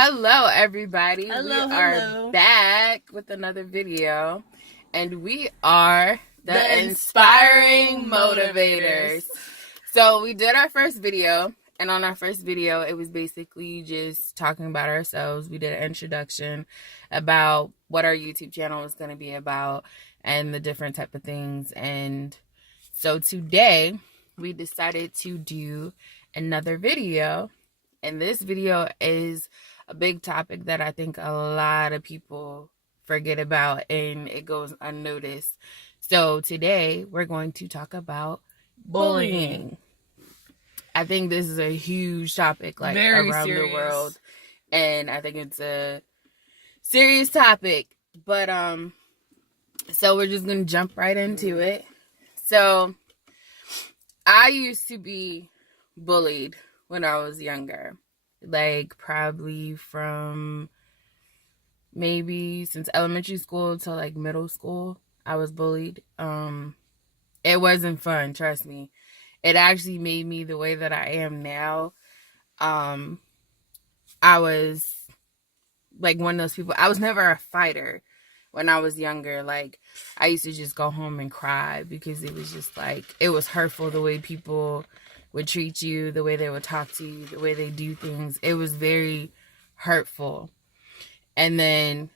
Hello, everybody. Hello, we are hello. back with another video, and we are The Inspiring Motivators. So we did our first video, and on our first video, it was basically just talking about ourselves. We did an introduction about what our YouTube channel was going to be about and the different type of things. And so today, we decided to do another video, and this video is a big topic that I think a lot of people forget about and it goes unnoticed. So today we're going to talk about bullying. I think this is a huge topic, like Very around serious. the world, and I think it's a serious topic. But so we're just gonna jump right into it. So I used to be bullied when I was younger. Like probably from maybe since elementary school to like middle school, I was bullied. It wasn't fun, trust me. It actually made me the way that I am now. I was like one of those people. I was never a fighter when I was younger. Like I used to just go home and cry because it was just like, it was hurtful the way people would treat you, the way they would talk to you, the way they do things. It was very hurtful. And then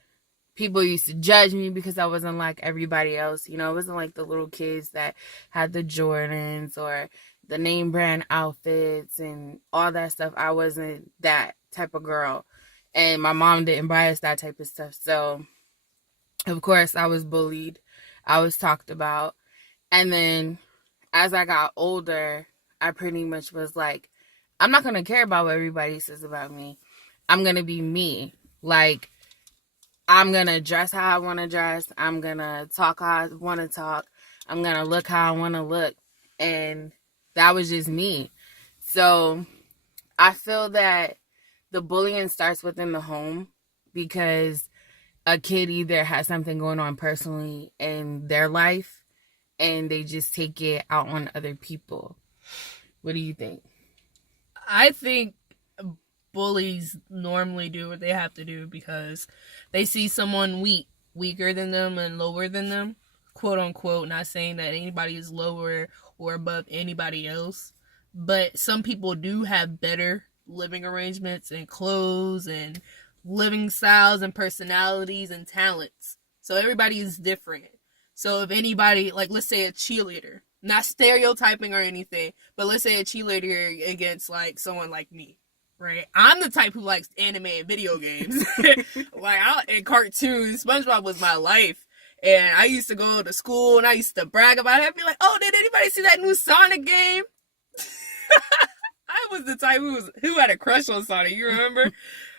people used to judge me because I wasn't like everybody else. You know, it wasn't like the little kids that had the Jordans or the name brand outfits and all that stuff. I wasn't that type of girl. And my mom didn't buy us that type of stuff. So, of course, I was bullied. I was talked about. And then as I got older, I pretty much was like, I'm not going to care about what everybody says about me. I'm going to be me. Like, I'm going to dress how I want to dress. I'm going to talk how I want to talk. I'm going to look how I want to look. And that was just me. So I feel that the bullying starts within the home because a kid either has something going on personally in their life and they just take it out on other people. What do you think? I think bullies normally do what they have to do because they see someone weaker than them and lower than them, quote unquote. Not saying that anybody is lower or above anybody else, but some people do have better living arrangements and clothes and living styles and personalities and talents. So everybody is different. So if anybody, like let's say a cheerleader, not stereotyping or anything, but let's say a cheerleader against like someone like me, right? I'm the type who likes anime and video games. And cartoons. SpongeBob was my life. And I used to go to school and I used to brag about it. I'd be like, oh, did anybody see that new Sonic game? I was the type who had a crush on Sonic, you remember?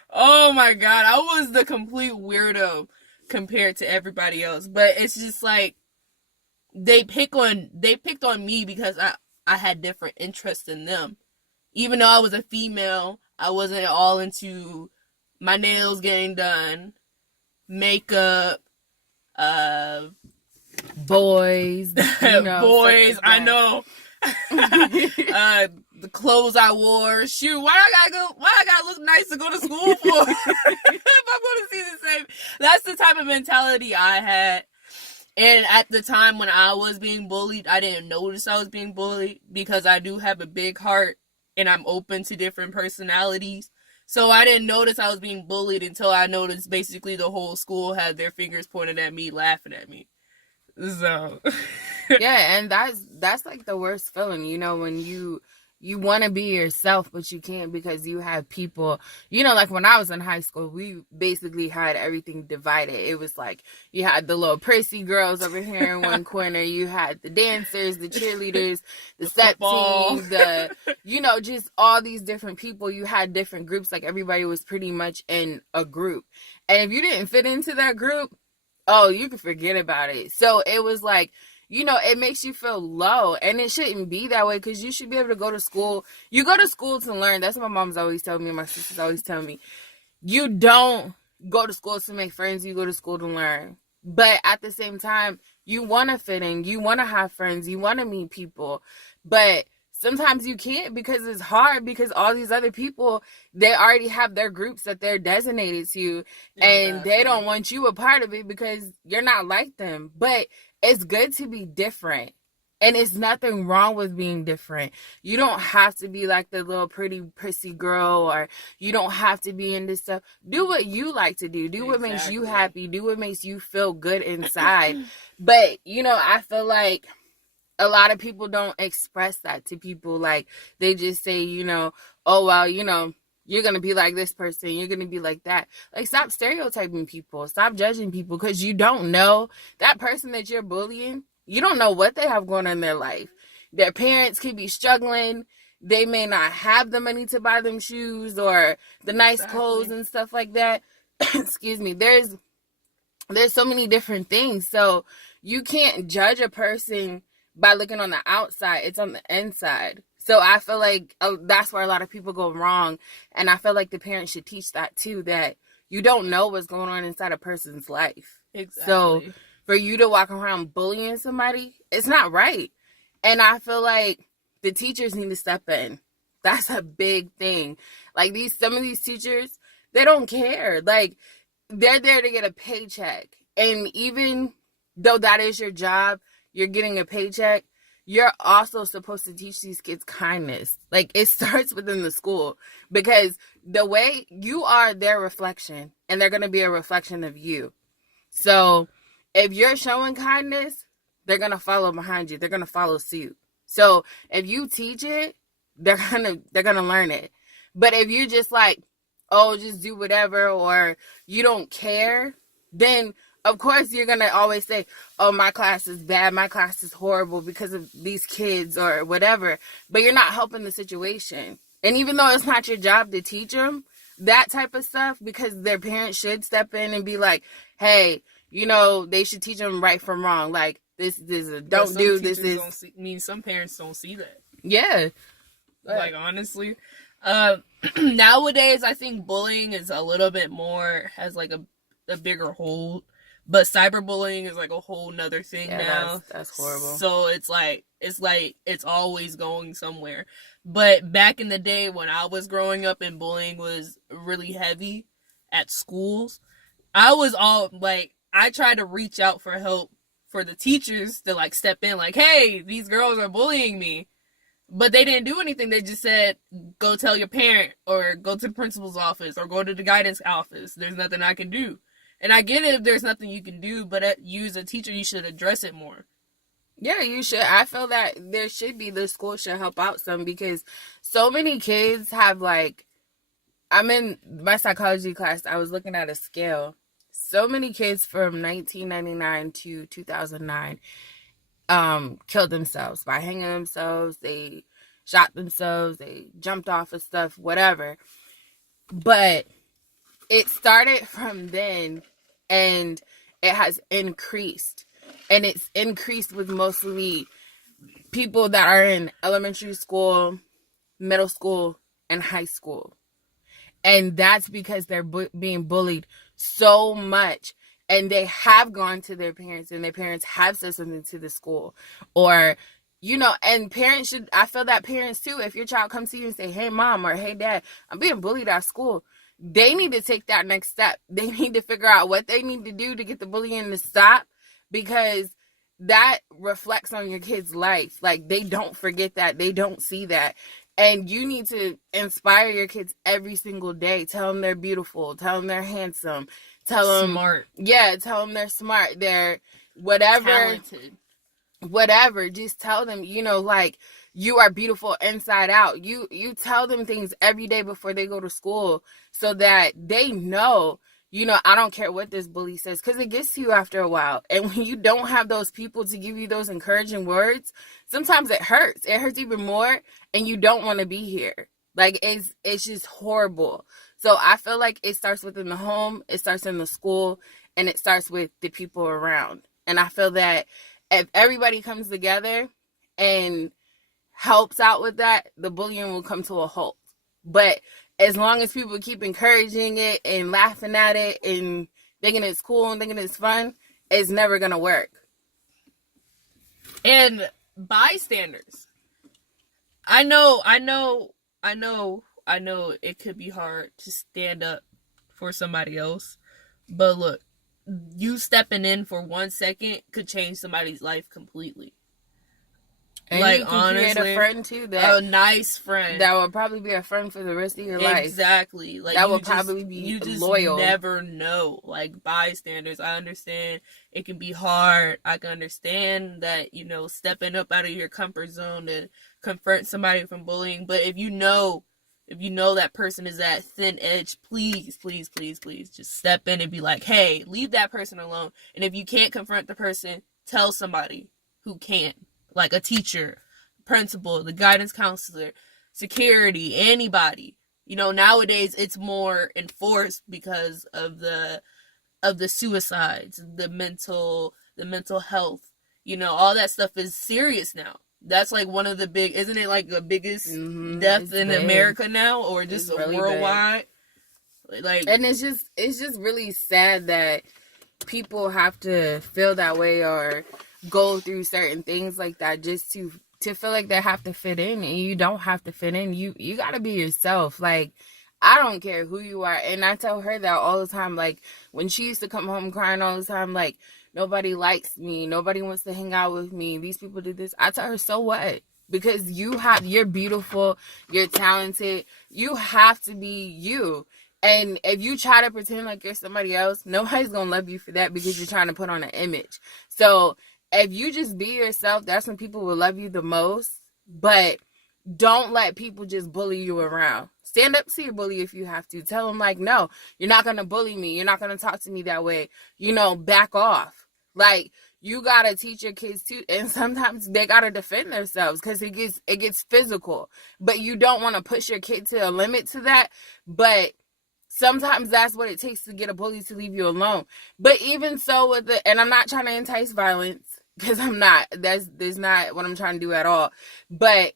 Oh my god, I was the complete weirdo compared to everybody else. But it's just like they picked on me because I had different interests than them. Even though I was a female, I wasn't all into my nails getting done, makeup, Boys, you know, boys, like I know. The clothes I wore. Shoot, why I gotta look nice to go to school for? If I'm gonna see the same. That's the type of mentality I had. And at the time when I was being bullied, I didn't notice I was being bullied because I do have a big heart and I'm open to different personalities. So I didn't notice I was being bullied until I noticed basically the whole school had their fingers pointed at me, laughing at me. So yeah, and that's like the worst feeling, you know, when you want to be yourself, but you can't because you have people, you know, like when I was in high school, we basically had everything divided. It was like you had the little prissy girls over here in one corner, you had the dancers, the cheerleaders, the set team, you know, just all these different people. You had different groups, like everybody was pretty much in a group. And if you didn't fit into that group, oh, you could forget about it. So it was like, you know, it makes you feel low, and it shouldn't be that way because you should be able to go to school. You go to school to learn. That's what my mom's always telling me, and my sisters always tell me. You don't go to school to make friends. You go to school to learn. But at the same time, you want to fit in. You want to have friends. You want to meet people. But sometimes you can't because it's hard, because all these other people, they already have their groups that they're designated to, and they don't want you a part of it because you're not like them. But it's good to be different. And it's nothing wrong with being different. You don't have to be like the little pretty prissy girl, or you don't have to be in this stuff. Do what you like to do. Do what makes you happy. Do what makes you feel good inside. But, I feel like a lot of people don't express that to people. Like, they just say, oh, well, you're going to be like this person. You're going to be like that. Like, stop stereotyping people. Stop judging people, because you don't know that person that you're bullying. You don't know what they have going on in their life. Their parents could be struggling. They may not have the money to buy them shoes or the nice clothes and stuff like that. Excuse me. There's so many different things. So you can't judge a person by looking on the outside. It's on the inside. So I feel like that's where a lot of people go wrong. And I feel like the parents should teach that too, that you don't know what's going on inside a person's life. Exactly. So for you to walk around bullying somebody, it's not right. And I feel like the teachers need to step in. That's a big thing. Like, some of these teachers, they don't care. Like, they're there to get a paycheck. And even though that is your job, you're getting a paycheck, you're also supposed to teach these kids kindness. Like, it starts within the school, because the way you are their reflection, and they're going to be a reflection of you. So if you're showing kindness, they're going to follow behind you. They're going to follow suit. So if you teach it, they're going to learn it. But if you're just like, oh, just do whatever, or you don't care, then of course you're going to always say, oh, my class is bad. My class is horrible because of these kids or whatever. But you're not helping the situation. And even though it's not your job to teach them that type of stuff, because their parents should step in and be like, hey, they should teach them right from wrong. Like, this is don't do this. Some parents don't see that. Yeah. Like, honestly, nowadays I think bullying is a little bit more, has like a bigger hold, but cyberbullying is like a whole nother thing now. That's horrible. So it's always going somewhere. But back in the day when I was growing up and bullying was really heavy at schools, I tried to reach out for help for the teachers to like step in, like, hey, these girls are bullying me. But they didn't do anything. They just said, go tell your parent, or go to the principal's office, or go to the guidance office. There's nothing I can do. And I get it if there's nothing you can do, but you as a teacher, you should address it more. Yeah, you should. I feel that the school should help out some, because so many kids have, like, I'm in my psychology class, I was looking at a scale. So many kids from 1999 to 2009 killed themselves by hanging themselves. They shot themselves. They jumped off of stuff, whatever. But it started from then, and it has increased. And it's increased with mostly people that are in elementary school, middle school, and high school. And that's because they're being bullied so much. And they have gone to their parents, and their parents have said something to the school. Or, and I feel that parents too, if your child comes to you and say, hey, mom, or hey, dad, I'm being bullied at school, they need to take that next step. They need to figure out what they need to do to get the bullying to stop, because that reflects on your kid's life. Like, they don't forget that. They don't see that. And you need to inspire your kids every single day. Tell them they're beautiful. Tell them they're handsome. Tell them smart. Yeah, tell them they're smart. They're whatever. Talented. Whatever. Just tell them, like, you are beautiful inside out. You tell them things every day before they go to school, so that they know, I don't care what this bully says, because it gets to you after a while. And when you don't have those people to give you those encouraging words, sometimes it hurts. It hurts even more, and you don't want to be here. Like, it's just horrible. So I feel like it starts within the home, it starts in the school, and it starts with the people around. And I feel that if everybody comes together and helps out with that, the bullying will come to a halt. But as long as people keep encouraging it and laughing at it and thinking it's cool and thinking it's fun, it's never going to work. And bystanders. I know it could be hard to stand up for somebody else, but look, you stepping in for 1 second could change somebody's life completely. And Like, you can create a honestly, friend too a nice friend that will probably be a friend for the rest of your life. Exactly. Like, that will probably be loyal. Never know. Like, bystanders, I understand it can be hard. I can understand that, stepping up out of your comfort zone to confront somebody from bullying. But if you know that person is at thin edge, please, please, please, please just step in and be like, hey, leave that person alone. And if you can't confront the person, tell somebody who can. Like a teacher, principal, the guidance counselor, security, anybody. Nowadays it's more enforced because of the suicides, the mental health. All that stuff is serious now. That's like one of the isn't it like the biggest death in America now, or just really worldwide? Big. Like, and it's just really sad that people have to feel that way or go through certain things like that just to feel like they have to fit in, and you don't have to fit in. You got to be yourself. Like, I don't care who you are. And I tell her that all the time. Like, when she used to come home crying all the time, like, nobody likes me, nobody wants to hang out with me, these people did this, I tell her, so what? Because you're beautiful, you're talented, you have to be you. And if you try to pretend like you're somebody else, nobody's gonna love you for that, because you're trying to put on an image. So if you just be yourself, that's when people will love you the most. But don't let people just bully you around. Stand up to your bully if you have to. Tell them, like, no, you're not going to bully me. You're not going to talk to me that way. Back off. Like, you got to teach your kids too. And sometimes they got to defend themselves because it gets physical. But you don't want to push your kid to a limit to that. But sometimes that's what it takes to get a bully to leave you alone. But even so and I'm not trying to entice violence, because I'm not. That's not what I'm trying to do at all. But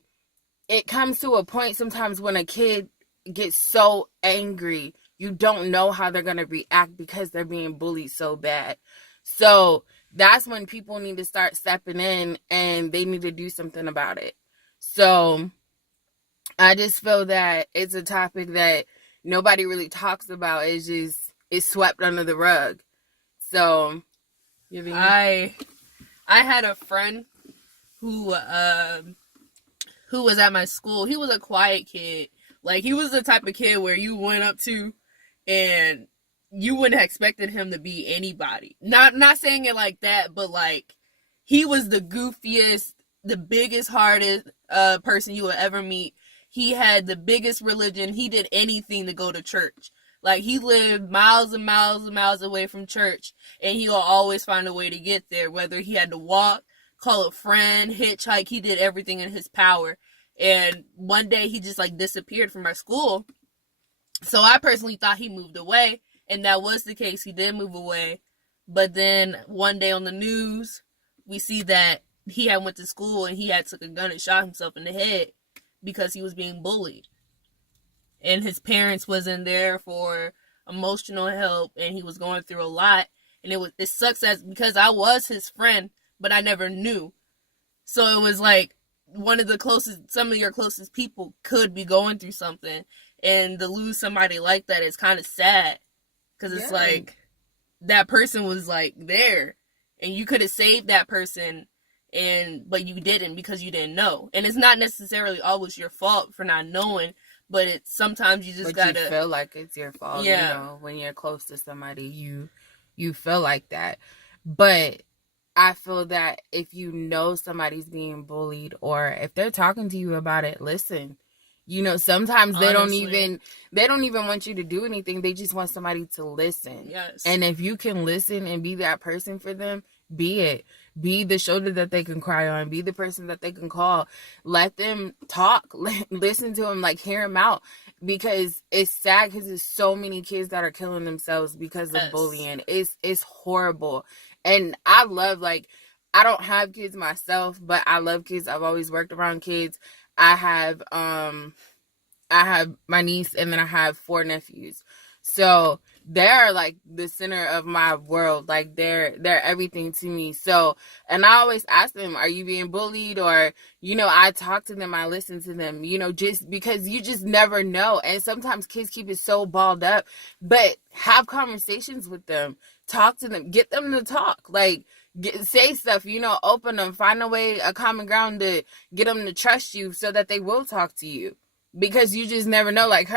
it comes to a point sometimes when a kid gets so angry, you don't know how they're going to react because they're being bullied so bad. So that's when people need to start stepping in, and they need to do something about it. So I just feel that it's a topic that nobody really talks about. It's swept under the rug. So I had a friend who was at my school. He was a quiet kid. Like, he was the type of kid where you went up to and you wouldn't have expected him to be anybody. Not saying it like that, but like, he was the goofiest, the biggest, hardest person you would ever meet. He had the biggest religion. He did anything to go to church. Like, he lived miles and miles and miles away from church, and he'll always find a way to get there, whether he had to walk, call a friend, hitchhike. He did everything in his power. And one day he just like disappeared from our school. So I personally thought he moved away, and that was the case. He did move away. But then one day on the news, we see that he had went to school and he had took a gun and shot himself in the head because he was being bullied. And his parents wasn't there for emotional help, and he was going through a lot. And it sucks because I was his friend, but I never knew. So it was like some of your closest people could be going through something, and to lose somebody like that is kind of sad, because it's like that person was like there, and you could have saved that person, but you didn't because you didn't know. And it's not necessarily always your fault for not knowing, but sometimes you just gotta. You feel like it's your fault. Yeah. When you're close to somebody, you feel like that. But I feel that if you know somebody's being bullied, or if they're talking to you about it, listen. Sometimes they don't even want you to do anything. They just want somebody to listen. Yes. And if you can listen and be that person for them, be it. Be the shoulder that they can cry on. Be the person that they can call. Let them talk. Listen to them. Like, hear them out. Because it's sad, because there's so many kids that are killing themselves because of bullying. It's horrible. And I love, like, I don't have kids myself, but I love kids. I've always worked around kids. I have my niece, and then I have 4 nephews. So they're like the center of my world. Like they're everything to me. So, and I always ask them, are you being bullied? Or, I talk to them, I listen to them, just because you just never know. And sometimes kids keep it so balled up, but have conversations with them, talk to them, get them to talk, like say stuff, open them, find a common ground to get them to trust you so that they will talk to you. Because you just never know. Like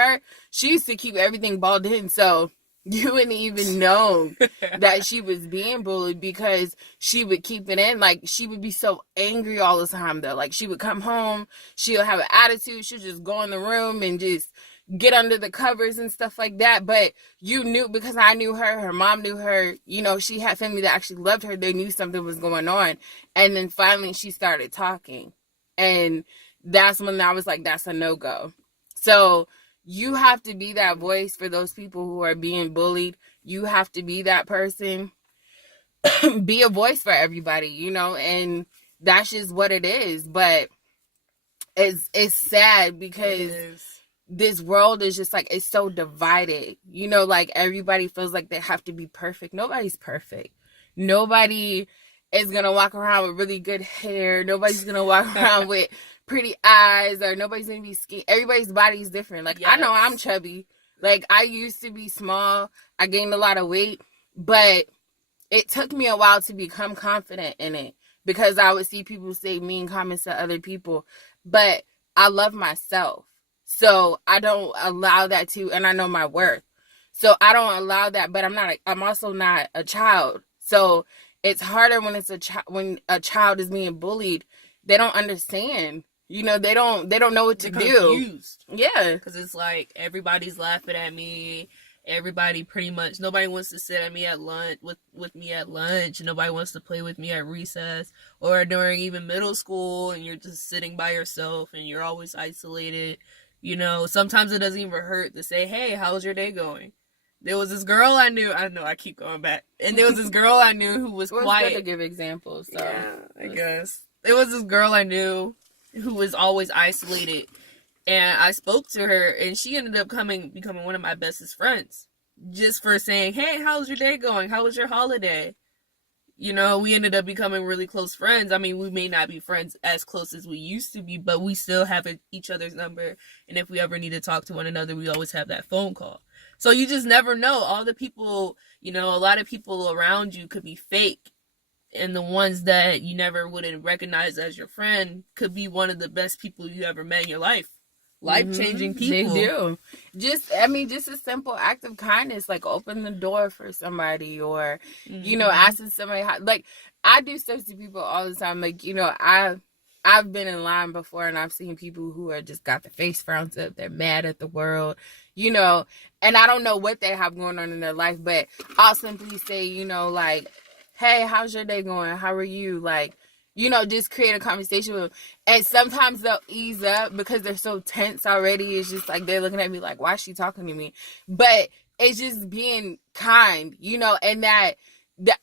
she used to keep everything balled in, so you wouldn't even know that she was being bullied because she would keep it in. Like, she would be so angry all the time, though. Like, she would come home, she'll have an attitude, she'll just go in the room and just get under the covers and stuff like that. But you knew, because I knew her mom knew her, she had family that actually loved her. They knew something was going on. And then finally she started talking. And that's when I was like, that's a no-go. So you have to be that voice for those people who are being bullied. You have to be that person. Be a voice for everybody, and that's just what it is. But it's sad because this world is just like, it's so divided. Like everybody feels like they have to be perfect. Nobody's perfect. Nobody is going to walk around with really good hair. Nobody's going to walk around with pretty eyes, or nobody's gonna be skinny. Everybody's body is different. Like, yes. I know I'm chubby. Like, I used to be small. I gained a lot of weight, but it took me a while to become confident in it, because I would see people say mean comments to other people, but I love myself. So I don't allow that to, and I know my worth. So I don't allow that, but I'm also not a child. So it's harder when when a child is being bullied. They don't understand. They don't know what to do. Confused. Yeah. Because it's like, everybody's laughing at me. Everybody pretty much, nobody wants to sit at me at lunch, with me at lunch. Nobody wants to play with me at recess or during even middle school, and you're just sitting by yourself and you're always isolated. Sometimes it doesn't even hurt to say, hey, how's your day going? There was this girl I knew, I know I keep going back, and there was this girl I knew who was quiet. It's good to give examples. So. Yeah, I guess. There was this girl I knew who was always isolated, and I spoke to her, and she ended up becoming one of my bestest friends, just for saying, hey, how's your day going? How was your holiday? We ended up becoming really close friends. I mean, we may not be friends as close as we used to be, but we still have each other's number, and if we ever need to talk to one another, we always have that phone call. So you just never know. All the people, a lot of people around you could be fake, and the ones that you never would recognize as your friend could be one of the best people you ever met in your life. Life-changing people. They do. Just a simple act of kindness, like open the door for somebody, or, asking somebody how, like, I do stuff to people all the time. Like, I've been in line before, and I've seen people who are just got the face frowned up. They're mad at the world, and I don't know what they have going on in their life, but I'll simply say, like, hey, how's your day going? How are you? Like, just create a conversation with them. And sometimes they'll ease up because they're so tense already. It's just like, they're looking at me like, why is she talking to me? But it's just being kind, and that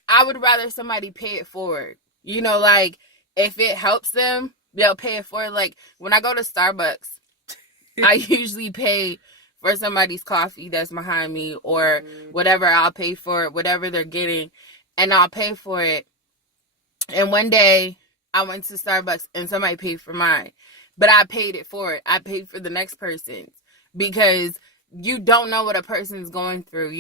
I would rather somebody pay it forward. Like, if it helps them, they'll pay it forward. Like, when I go to Starbucks, I usually pay for somebody's coffee that's behind me, or whatever. I'll pay for it, whatever they're getting, and I'll pay for it. And one day I went to Starbucks and somebody paid for mine, but I paid it forward. I paid for the next person's, because you don't know what a person's going through.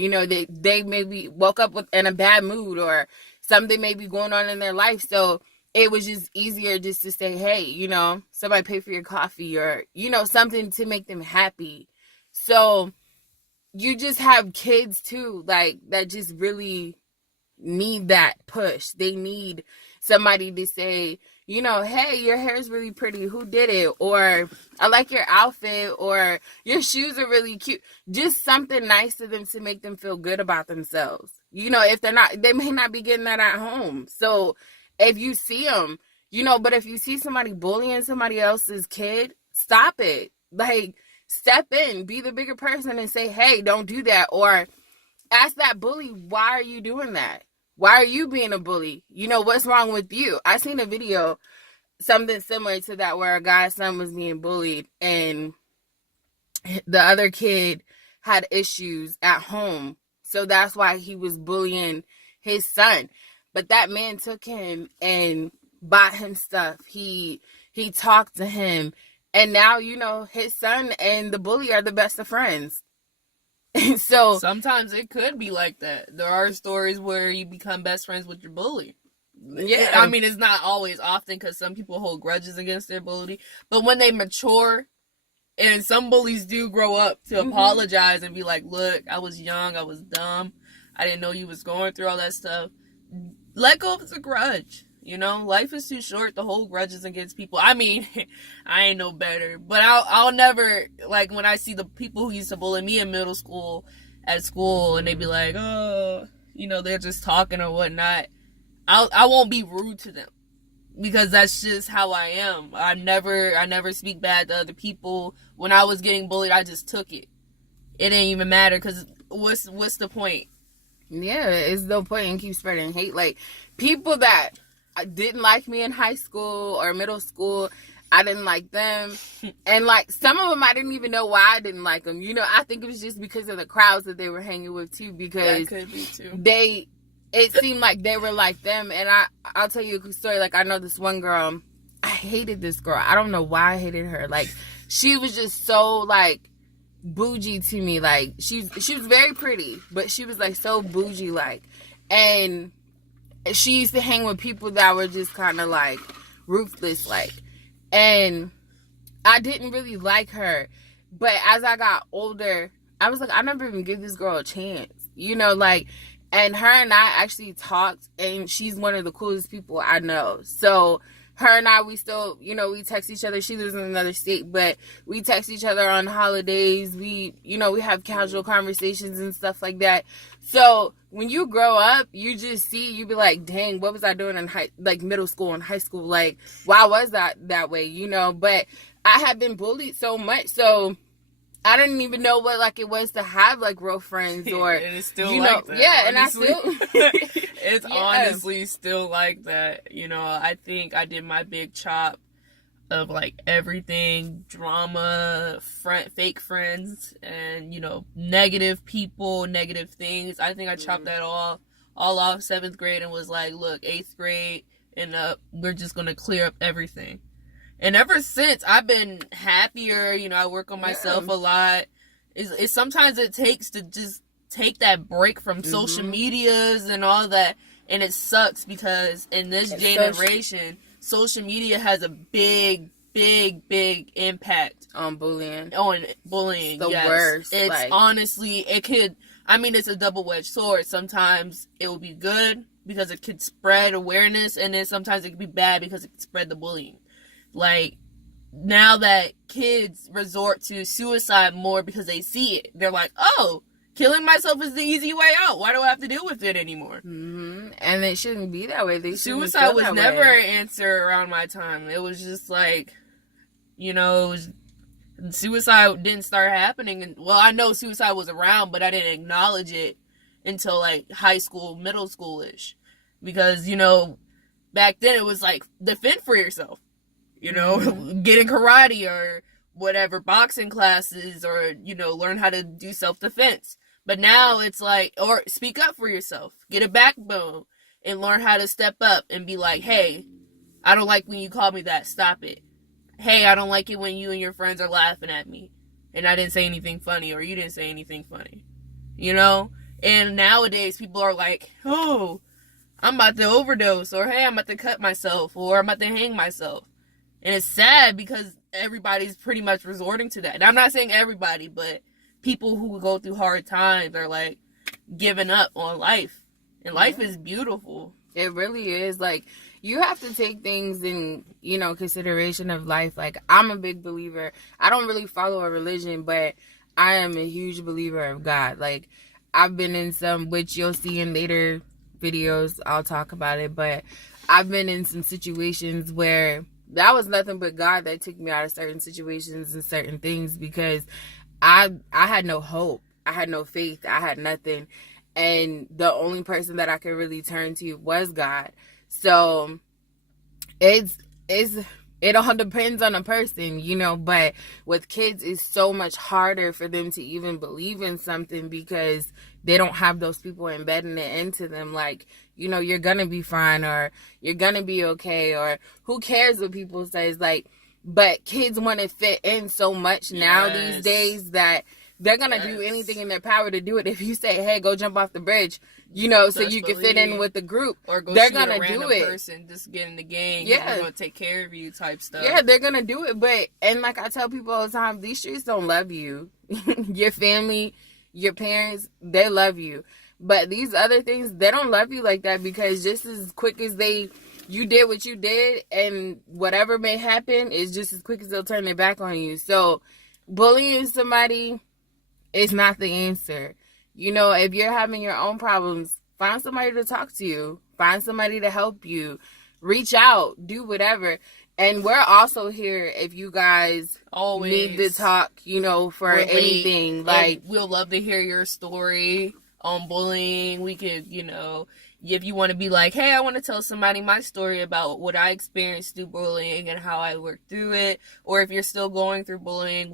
They maybe woke up in a bad mood, or something may be going on in their life. So it was just easier just to say, hey, somebody paid for your coffee, or, something to make them happy. So you just have kids too, like, that just really need that push. They need somebody to say, hey, your hair is really pretty. Who did it? Or I like your outfit, or your shoes are really cute. Just something nice to them to make them feel good about themselves. If they may not be getting that at home. So if you see them, but if you see somebody bullying somebody else's kid, stop it. Like, step in, be the bigger person and say, hey, don't do that. Or ask that bully, why are you doing that? Why are you being a bully? What's wrong with you? I seen a video, something similar to that, where a guy's son was being bullied, and the other kid had issues at home. So that's why he was bullying his son. But that man took him and bought him stuff. He talked to him. And now, his son and the bully are the best of friends. So sometimes it could be like that. There are stories where you become best friends with your bully. Yeah. I mean, it's not always often because some people hold grudges against their bully. But when they mature, and some bullies do grow up to apologize and be like, look, I was young, I was dumb, I didn't know you was going through all that stuff. Let go of the grudge. Life is too short to hold grudges against people. I mean, I ain't no better. But I'll never, like, when I see the people who used to bully me in middle school, at school, and they be like, oh, they're just talking or whatnot, I won't be rude to them. Because that's just how I am. I never speak bad to other people. When I was getting bullied, I just took it. It didn't even matter, because what's the point? Yeah, it's no point in keep spreading hate. Like, people that didn't like me in high school or middle school, I didn't like them. And, like, some of them I didn't even know why I didn't like them. I think it was just because of the crowds that they were hanging with, too. Because that could be, too. It seemed like they were like them. And I'll tell you a story. Like, I know this one girl. I hated this girl. I don't know why I hated her. Like, she was just so, like, bougie to me. Like, she was very pretty, but she was, like, so bougie, like. And she used to hang with people that were just kind of, like, ruthless, like. And I didn't really like her. But as I got older, I was like, I never even give this girl a chance. Like, and her and I actually talked, and she's one of the coolest people I know. So her and I, we still, we text each other. She lives in another state, but we text each other on holidays. We have casual conversations and stuff like that. So when you grow up, you just see, you be like, dang, what was I doing in middle school and high school? Like, why was that way? But I had been bullied so much, so I didn't even know what, like, it was to have, like, real friends, or, and it's still like that. Yeah, honestly. and I still... It's honestly still like that. I think I did my big chop of, like, everything, drama, fake friends, and, negative people, negative things. I think I chopped that all off 7th grade and was like, look, 8th grade and up, we're just going to clear up everything. And ever since, I've been happier. I work on myself a lot. It's sometimes it takes to just take that break from social medias and all that. And it sucks because in this generation, social media has a big, big, big impact on bullying. It's the worst. It's honestly, it's a double-edged sword. Sometimes it will be good because it could spread awareness, and then sometimes it could be bad because it could spread the bullying. Like, now that kids resort to suicide more because they see it, they're like, oh, killing myself is the easy way out. Why do I have to deal with it anymore? Mm-hmm. And it shouldn't be that way. Suicide was never an answer around my time. It was just like, suicide didn't start happening. Well, I know suicide was around, but I didn't acknowledge it until, like, high school, middle school-ish. Because, back then it was like, defend for yourself. Getting karate or whatever, boxing classes, or, learn how to do self-defense. But now it's like, or speak up for yourself. Get a backbone and learn how to step up and be like, hey, I don't like when you call me that. Stop it. Hey, I don't like it when you and your friends are laughing at me and I didn't say anything funny, or you didn't say anything funny. And nowadays people are like, oh, I'm about to overdose, or hey, I'm about to cut myself, or I'm about to hang myself. And it's sad because everybody's pretty much resorting to that. And I'm not saying everybody, but people who go through hard times are, like, giving up on life. And life is beautiful. It really is. Like, you have to take things in, consideration of life. Like, I'm a big believer. I don't really follow a religion, but I am a huge believer of God. Like, I've been in some, which you'll see in later videos, I'll talk about it, but I've been in some situations where that was nothing but God that took me out of certain situations and certain things, because I had no hope. I had no faith. I had nothing. And the only person that I could really turn to was God. So it all depends on a person, but with kids, it's so much harder for them to even believe in something because they don't have those people embedding it into them, like, you know, you're gonna be fine, or you're gonna be okay, or who cares what people say. Like, but kids want to fit in so much now these days that they're gonna do anything in their power to do it. If you say, hey, go jump off the bridge, you know, so you can fit in with the group, or go they're shoot gonna a random do it. person, just get in the gang, yeah, we're gonna take care of you type stuff. Yeah, they're gonna do it. But, and like I tell people all the time, these streets don't love you. Your family, your parents, they love you. But these other things, they don't love you like that, because just as quick as you did what you did, and whatever may happen is just as quick as they'll turn their back on you. So bullying somebody is not the answer. You know, if you're having your own problems, find somebody to talk to you. Find somebody to help you. Reach out. Do whatever. And we're also here if you guys always need to talk, you know, for anything. Like, we'll love to hear your story on bullying. We could, you know, if you want to be like, hey, I want to tell somebody my story about what I experienced through bullying and how I worked through it. Or if you're still going through bullying,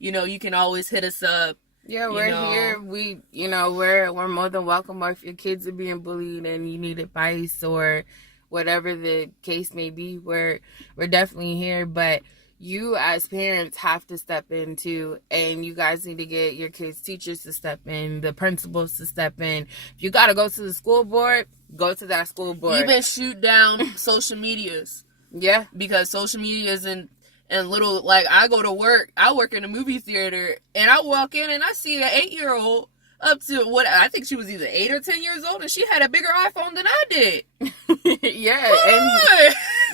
you know, you can always hit us up. Yeah, we're here. We, you know, we're more than welcome. Or if your kids are being bullied and you need advice or whatever the case may be, we're definitely here. But you as parents have to step in too, and you guys need to get your kids' teachers to step in, the principals to step in. If you gotta go to the school board, go to that school board. Even shoot down social medias. Yeah, because social media isn't. And little, like, I go to work, I work in a movie theater, and I walk in and I see an 8-year-old up to what, I think she was either 8 or 10 years old, and she had a bigger iPhone than I did. Yeah.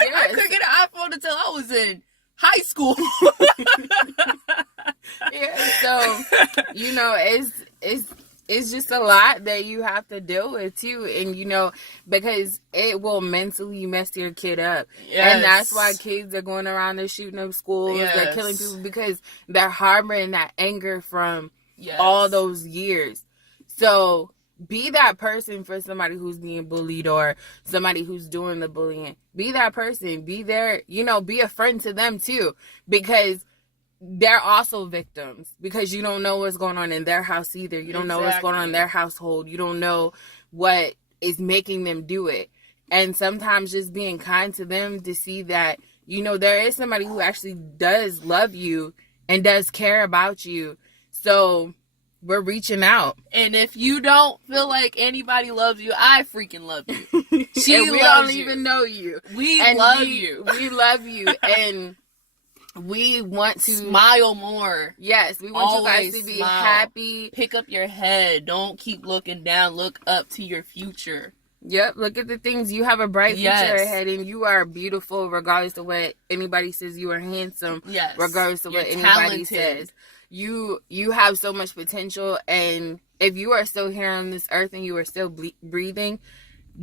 And I couldn't get an iPhone until I was in high school. Yeah, so, you know, it's just a lot that you have to deal with too, and you know, because it will mentally mess your kid up. Yes. And that's why kids are going around and shooting up schools, they're killing people, because they're harboring that anger from all those years. So be that person for somebody who's being bullied or somebody who's doing the bullying. Be that person. Be there, you know, be a friend to them too, because they're also victims, because you don't know what's going on in their house either. You don't know what's going on in their household. You don't know what is making them do it. And sometimes just being kind to them to see that, you know, there is somebody who actually does love you and does care about you. So we're reaching out. And if you don't feel like anybody loves you, I freaking love you. We don't even know you. We love you. We love you. And we want to smile more. Yes, we want you guys to be happy. Pick up your head. Don't keep looking down. Look up to your future. Yep, look at the things. You have a bright future ahead, and you are beautiful regardless of what anybody says. You are handsome regardless of what anybody says. You have so much potential, and if you are still here on this earth and you are still breathing,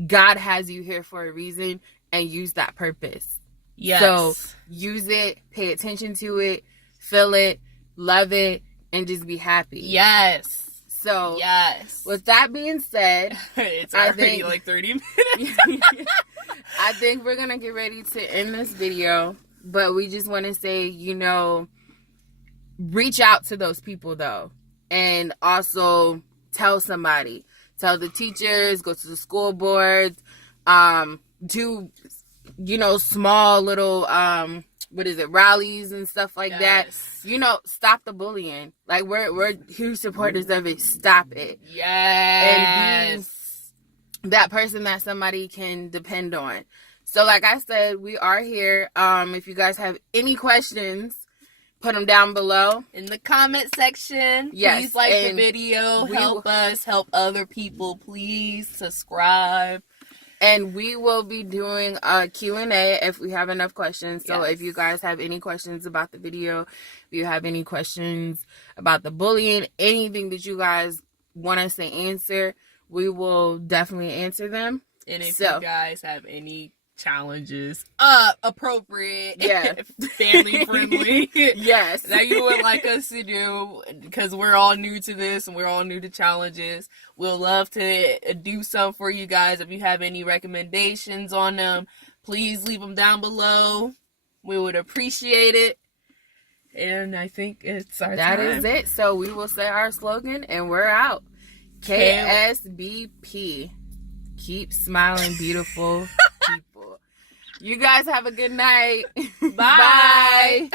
God has you here for a reason, and use that purpose. Yes. So use it, pay attention to it, feel it, love it, and just be happy. Yes. So with that being said, it's already like 30 minutes. I think we're gonna get ready to end this video, but we just want to say, you know, reach out to those people though, and also tell somebody, tell the teachers, go to the school boards, do, you know, small little rallies and stuff like that. You know, stop the bullying. Like, we're huge supporters of it. Stop it. And be that person that somebody can depend on. So like I said, we are here. If you guys have any questions, put them down below in the comment section. Please like the video. Help us help other people. Please subscribe. And we will be doing a Q&A if we have enough questions. So if you guys have any questions about the video, if you have any questions about the bullying, anything that you guys want us to answer, we will definitely answer them. And if you guys have any challenges, appropriate, family friendly, that you would like us to do, because we're all new to this and we're all new to challenges, we'll love to do some for you guys. If you have any recommendations on them, please leave them down below. We would appreciate it. And I think it's our time. That is it. So we will say our slogan and we're out. KSBP. Keep smiling, beautiful people. You guys have a good night. Bye. Bye.